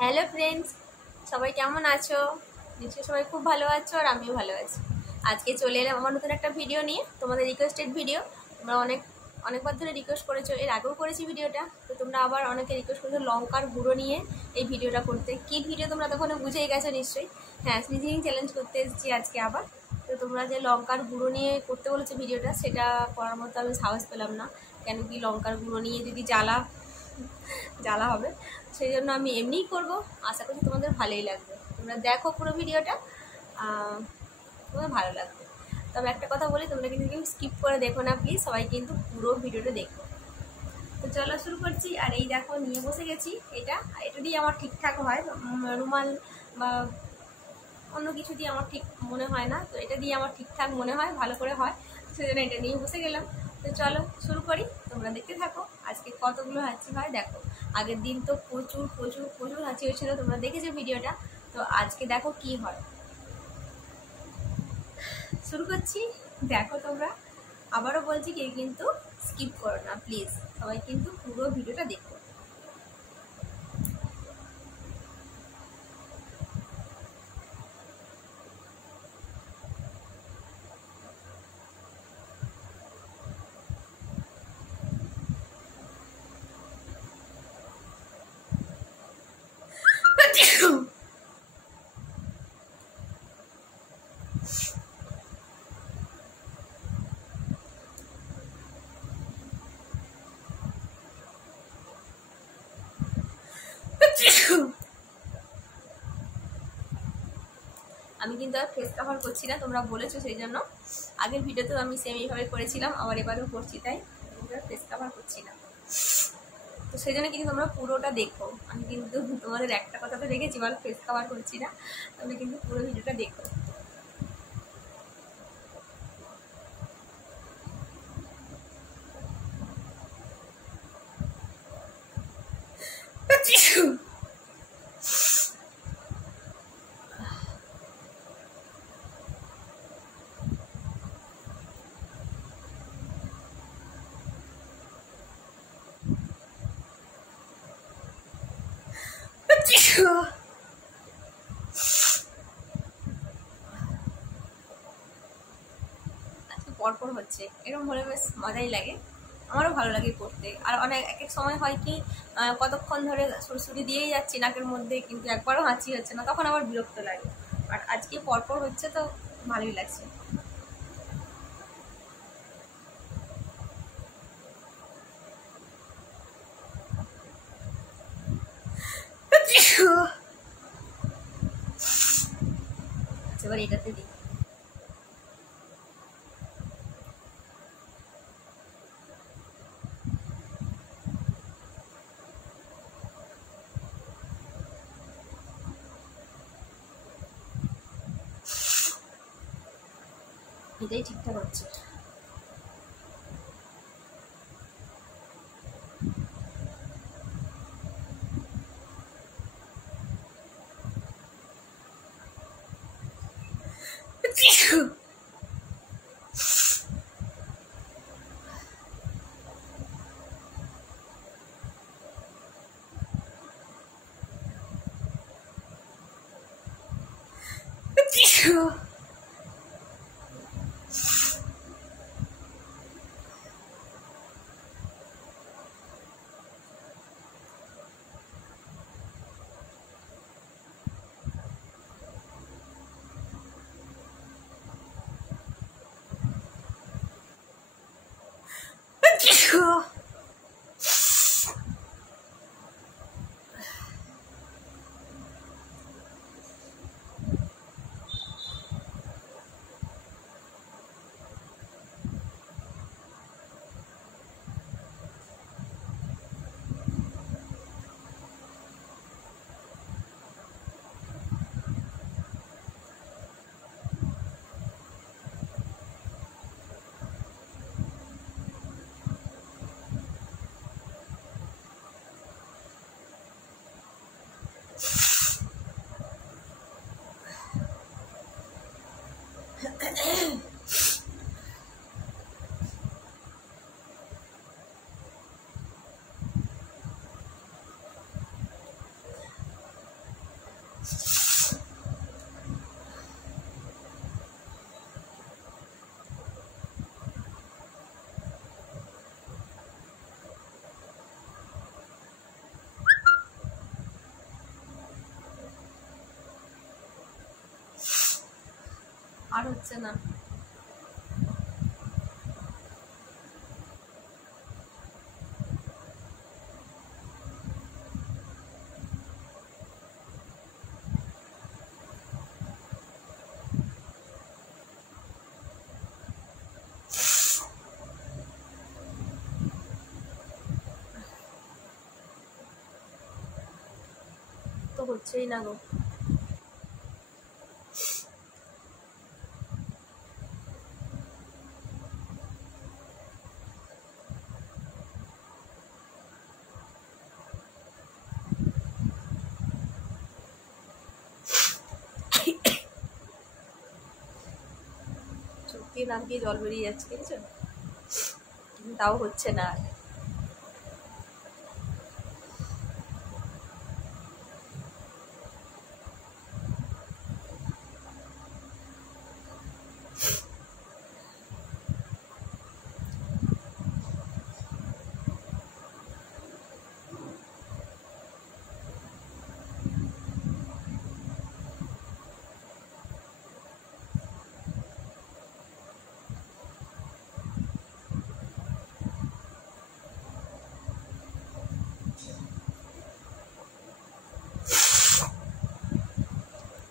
Hello friends, সবাই কেমন আছো? নিশ্চয়ই সবাই খুব ভালো আছো আর আমিও ভালো আছি। আজকে চলে এলাম আমার নতুন একটা ভিডিও নিয়ে, তোমাদের রিকোয়েস্টেড ভিডিও। তোমরা অনেকবার ধরে রিকোয়েস্ট করেছো, এর আগেও করেছি ভিডিওটা, তো তোমরা আবার অনেকে রিকোয়েস্ট করেছো লঙ্কার গুঁড়ো নিয়ে এই ভিডিওটা করতে। কী ভিডিও তোমরা তখন বুঝেই গেছো নিশ্চয়ই। হ্যাঁ, স্নিজিং চ্যালেঞ্জ করতে এসেছি আজকে আবার। তো তোমরা যে লঙ্কার গুঁড়ো নিয়ে করতে বলেছো ভিডিওটা, সেটা করার মতো আমি সাহস পেলাম না। কেন কি, লঙ্কার গুঁড়ো নিয়ে যদি জ্বালা জ্বালা হবে, সেই জন্য আমি এমনিই করব। আশা করছি তোমাদের ভালোই লাগবে। তোমরা দেখো পুরো ভিডিওটা, তোমাদের ভালো লাগবে। তবে একটা কথা বলি, তোমরা কিন্তু কেউ স্কিপ করে দেখো না প্লিজ, সবাই কিন্তু পুরো ভিডিওটা দেখো। তো চলো শুরু করছি। আর এই দেখো নিয়ে বসে গেছি এটা দিয়ে আমার ঠিকঠাক হয়। রুমাল বা অন্য কিছু দিয়ে আমার ঠিক মনে হয় না, তো এটা দিয়ে আমার ঠিকঠাক মনে হয়, ভালো করে হয়, সেই জন্য এটা নিয়ে বসে গেলাম। তো চলো শুরু করি, তোমরা দেখতে থাকো আজকে কতগুলো হাঁচি হয় দেখো। আগের দিন তো প্রচুর প্রচুর প্রচুর হাঁচি হয়েছিল, তোমরা দেখেছো ভিডিওটা। তো আজকে দেখো কি হয়। শুরু করছি, দেখো তোমরা। আবারও বলছি, কেউ কিন্তু স্কিপ করো না প্লিজ, সবাই কিন্তু পুরো ভিডিওটা দেখো। আমি কিন্তু আর ফেস কাভার করছি না, তোমরা বলেছো সেই জন্য। আগের ভিডিওতেও আমি সেম এইভাবে করেছিলাম, আবার এবারেও করছি, তাই ফেস কাভার করছি না। তো সেই জন্য কিন্তু তোমরা পুরোটা দেখো। আমি কিন্তু তোমাদের একটা কথা তো দেখেছি, বল ফেস কাভার করছি না, তোমরা কিন্তু পুরো ভিডিওটা দেখো। পরপর হচ্ছে, এরকম হলে বেশ মজাই লাগে, আমারও ভালো লাগে করতে। আর অনেক এক এক সময় হয় কি, কতক্ষণ ধরে সুরসুরি দিয়েই যাচ্ছি নাকের মধ্যে, কিন্তু একবারও হাঁচি হচ্ছে না, তখন আবার বিরক্ত লাগে। আর আজকে পরপর হচ্ছে তো ভালোই লাগছে। এবার এটাতে দিই। এটাই ঠিকঠাক হচ্ছে। আর হচ্ছে না। তো হচ্ছেই না গো। সত্যি নাক দিয়ে জল বেরিয়ে যাচ্ছে, দেখেছো? তাও হচ্ছে না।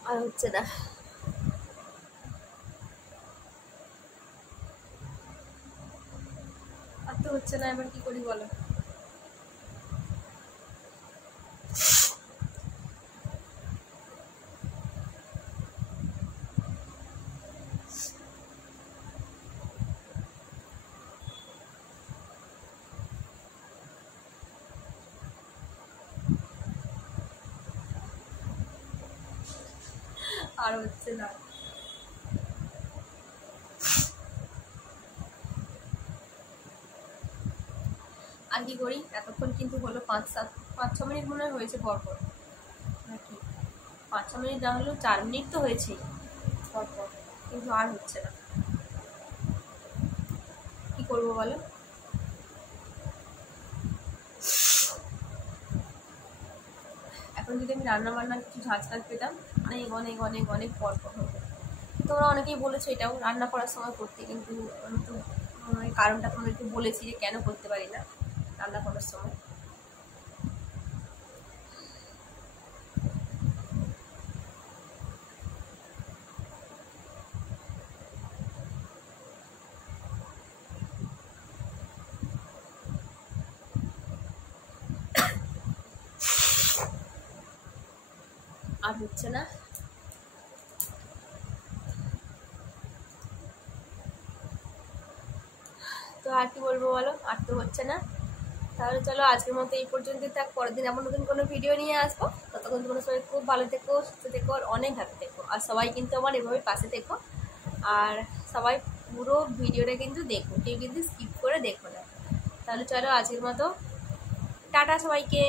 আর হচ্ছে না। আর তো হচ্ছে না, এবার কি করি বলো? আর হচ্ছে না। আর কি করি? এতক্ষণ কিন্তু হলো 5-6 মিনিট মনে হয়েছে পরপর, নাকি 5-6 মিনিট না হলেও 4 মিনিট তো হয়েছেই পরপর, কিন্তু আর হচ্ছে না। কি করবো বলো? এখন যদি আমি রান্না বান্না কিছু ঝাঁঝ পেতাম, অনেক অনেক অনেক অনেক পরপর হতো। তোমরা অনেকেই বলেছো এটাও রান্না করার সময় করতে, কিন্তু আমি তো কারণটা তোমাদেরকে বলেছি যে কেন করতে পারি না রান্না করার সময়। আর হচ্ছে না। তো আর কি বলবো বলো? আর তো হচ্ছে না। তাহলে চলো আজকের মতো এই পর্যন্তই থাক। পরের দিন এমন নতুন কোনো ভিডিও নিয়ে আসবো। ততক্ষণ তোমরা সবাই খুব ভালো থেকো, সুস্থ থেকো, আর অনেক হ্যাপি থেকো। আর সবাই কিন্তু আমার এভাবে পাশে থেকো। আর সবাই পুরো ভিডিওটা কিন্তু দেখো, কেউ কিন্তু স্কিপ করে দেখো না। তাহলে চলো আজকের মতো টাটা সবাইকে।